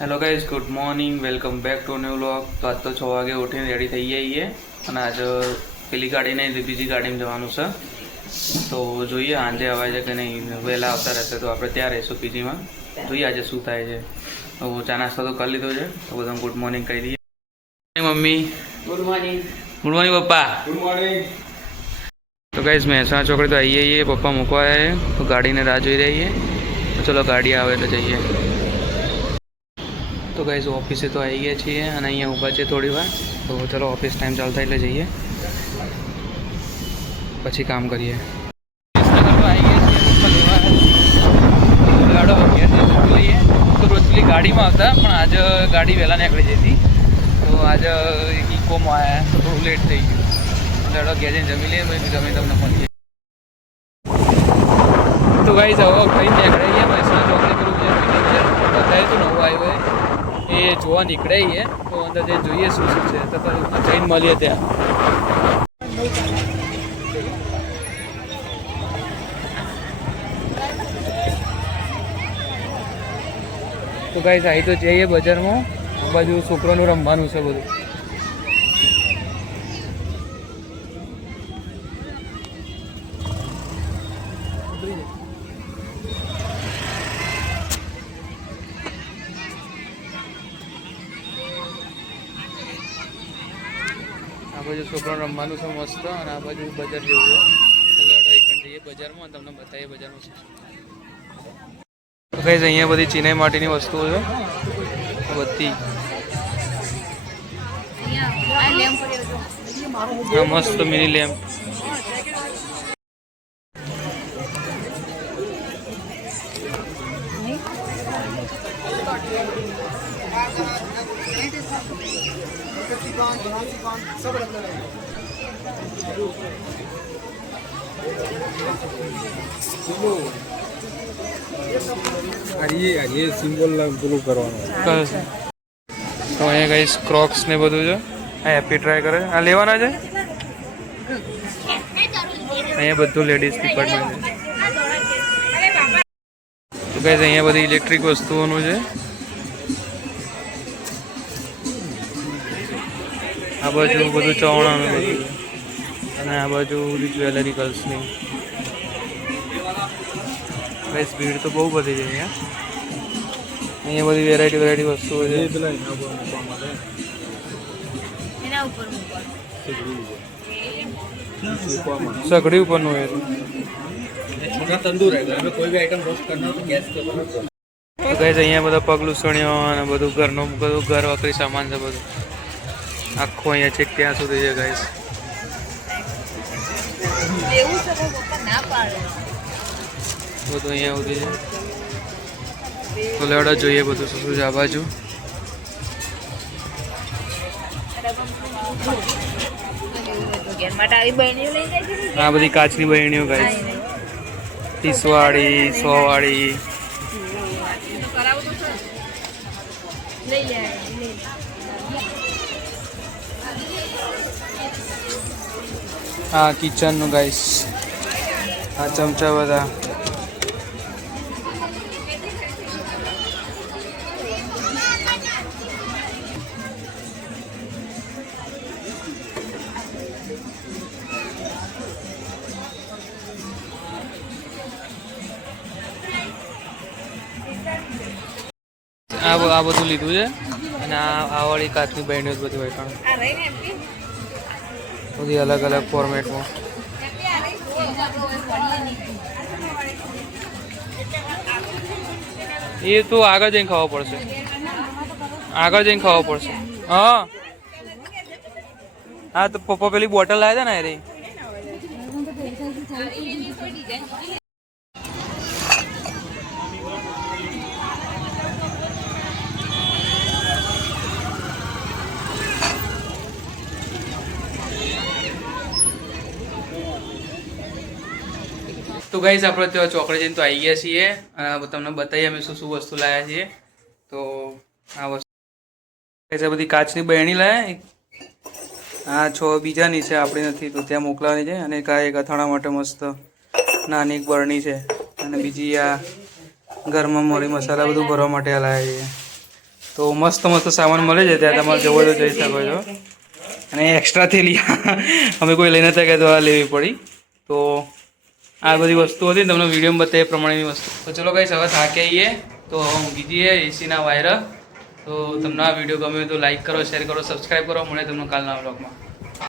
Hello guys, good morning, welcome back to new vlog. તો આજ તો 6 વાગે ઉઠીને રેડી થઈ જઈએ અને આજે પેલી ગાડી નહીં બીજી ગાડીમાં જવાનું છે. તો જોઈએ આજે અવાય છે કે નહીં. વહેલા આવતા રહેશે તો આપણે ત્યાં રહીશું પીજીમાં. જોઈએ આજે શું થાય છે. તો ચા નાસ્તો તો કરી લીધો છે, તો બધાને ગુડ મોર્નિંગ કહી દઈએ. મમ્મી ગુડ મોર્નિંગ. ગુડ મોર્નિંગ પપ્પા. Good morning. તો ગાઈઝ મહેસાણા ચોકડી તો આવીએ છીએ, પપ્પા મૂકવા આવ્યા તો ગાડીને રાહ જોઈ રહીએ. તો ચલો ગાડી આવે એટલે જઈએ. તો ગાઈઝ ઓફિસે તો આવી ગયા છીએ અને અહીંયા ઊભા છે થોડી વાર. તો ચલો ઓફિસ ટાઈમ ચાલુ થાય એટલે જઈએ, પછી કામ કરીએ. તો રોજ પેલી ગાડીમાં આવતા, પણ આજે ગાડી વહેલા નીકળી જતી. તો આજે ઇકોમાં આવ્યા તો થોડું લેટ થઈ ગયું. લડો ગયા જઈને જમી લઈએ, પછી જમી તમને ફોન કરીએ. તો ગાઈઝ હવે ખાઈને નીકળીએ મહેસાણા ચોકડી પેલું જે બતાવ્યું હતું નવું આવ્યું હોય એ જોવા નીકળાઈએ. તો અંદર જઈને જોઈએ શું શું છે, તો જઈને મળીએ ત્યાં. તો ગાઈઝ અહીં તો જઈએ બજારમાં. આ બાજુ છોકરાનું રમવાનું છે બધું. આ બાજુ છોકરાનું રમવાનું છે મસ્ત, અને આ બાજુ બજાર જેવું છે. જઈએ બજારમાં તમને બતાવીએ બજારમાં શું છે. તો ગાઈઝ અહીંયા બધી ચિનાઈ માટીની વસ્તુઓ છે બધી. આ મસ્ત મિની લેમ્પ. ये सिंबल પેલું કરવાનું. તો અહીંયા ગાઈસ ક્રોક્સ ને બધું છે. આ હેપી ટ્રાય કરે. આ લેવાના છે. અહીંયા બધું લેડીઝ ડિપાર્ટમેન્ટ છે. તો ગાઈસ અહીંયા બધી ઇલેક્ટ્રિક વસ્તુઓનું છે. આ બાજુ બધું ચવાણાનું બધું છે, અને આ બાજુ બધી જ્વેલરી ગર્લ્સની. ગાઈસ ભીડ તો બહુ બધી છે અહીંયા બધી વેરાયટી વસ્તુઓ છે. સગડી ઉપરનું હોય તંદૂર કોઈ બી આઈટમ રોસ્ટ કરना તો ગેસ કે પર. તો ગાઈસ અહીંયા બધા પગલુસણીઓ અને બધું ઘરનું બધું ઘર વખરી સામાન છે બધું. આખું અહીંયા છેક ત્યાં સુધી છે ગાઈસ. બધું અહીંયા સુધી છે. તો લેવડા જોઈએ બધું શું શું છે આ બાજુ. આ બધી કાચની બહેણીઓ ગાઈસ, 30 વાળી 100 વાળી. હા કિચનનું ગાઈસ. આ ચમચા બધા. આ બધું લીધું છે, અને આ વાળી કાચની બહેણીઓ બધી હોય બધી અલગ અલગ ફોર્મેટમાં. એ તો આગળ જઈને ખાવા પડશે, આગળ જઈને ખાવા પડશે. હા હા, તો પપ્પા પેલી બોટલ લાવ્યા હતા ને અરે. તો ગાઈસ આપણે ત્યાં ચોકડી જઈને તો આવી ગયા છીએ, અને તમને બતાવીએ અમે શું શું વસ્તુ લાવ્યા છીએ. તો આ વસ્તુ બધી કાચની બહેણી લાવ્યા. આ 6 બીજાની છે, આપણી નથી, તો ત્યાં મોકલવાની છે. અને એક અથાણા માટે મસ્ત નાની એક બરણી છે, અને બીજી આ ઘરમાં મરી મસાલા બધું ભરવા માટે લાવ્યા છે. તો મસ્ત મસ્ત સામાન મળે છે ત્યાં તમારે જવો તો જઈ શકો છો. અને એક્સ્ટ્રા થેલી અમે કોઈ લઈને હતા કે તો આ લેવી પડી. તો આ બધી વસ્તુ હતી તમને વિડીયોમાં બતાવે એ પ્રમાણેની વસ્તુ. તો ચલો ગાઈસ હવે થાકી આવીએ તો હવે ઊંઘી જઈએ એસીના વાયર. તો તમને આ વિડીયો ગમે તો લાઈક કરો, શેર કરો, સબસ્ક્રાઈબ કરો. મળે તમને કાલના વ્લોગમાં.